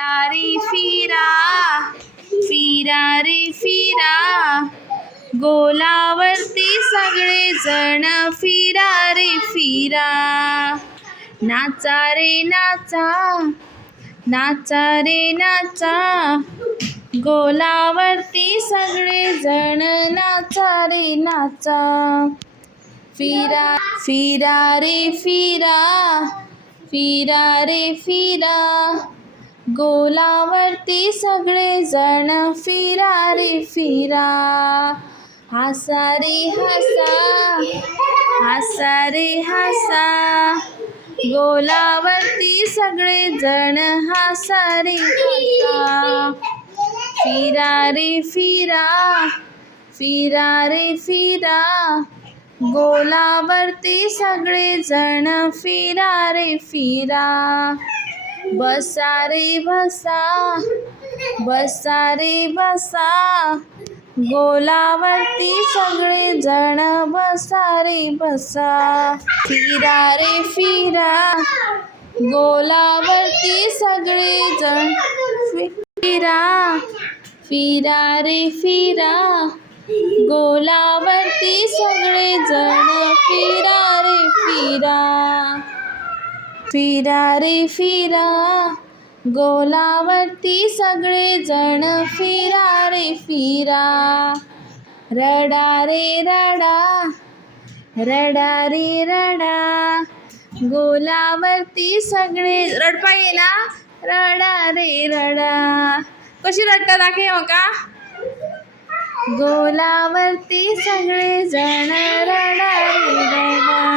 फिरा रे फिरा, फिरा रे फिरा, गोलावरती सगळे जण फिरा रे फिरा. नाचा रे नाचा, नाचा रे नाचा, गोलावरती सगळे जण नाचा रे नाचा. फिरा फिरा रे फिरा, फिरा रे फिरा, गोलावरती सगळे जण फिरा रे फिरा. हसा रे हसा, हसा रे हसा, गोलावरती सगळे जण हसा रे हसा. फिरा रे फिरा, फिरा रे फिरा, गोलावरती सगळे जण फिरा रे फिरा. बसा रे बसा, बसा रे बसा, गोलावरती सगळे जण बसा रे बसा. फिरा रे फिरा, गोलावरती सगळे जण फिरा, फिरा रे फिरा, गोलावरती सगळे जण फिरा रे फिरा. फिरा रे फिरा, गोलावरती सगळे जण फिरा रे फिरा. रडा रे रडा, रडा रे रडा, गोलावरती सगळे रडपा येला, रडा रे रडा. कशी रडता दाखव का? गोलावरती सगळे जण रडा रे रडा.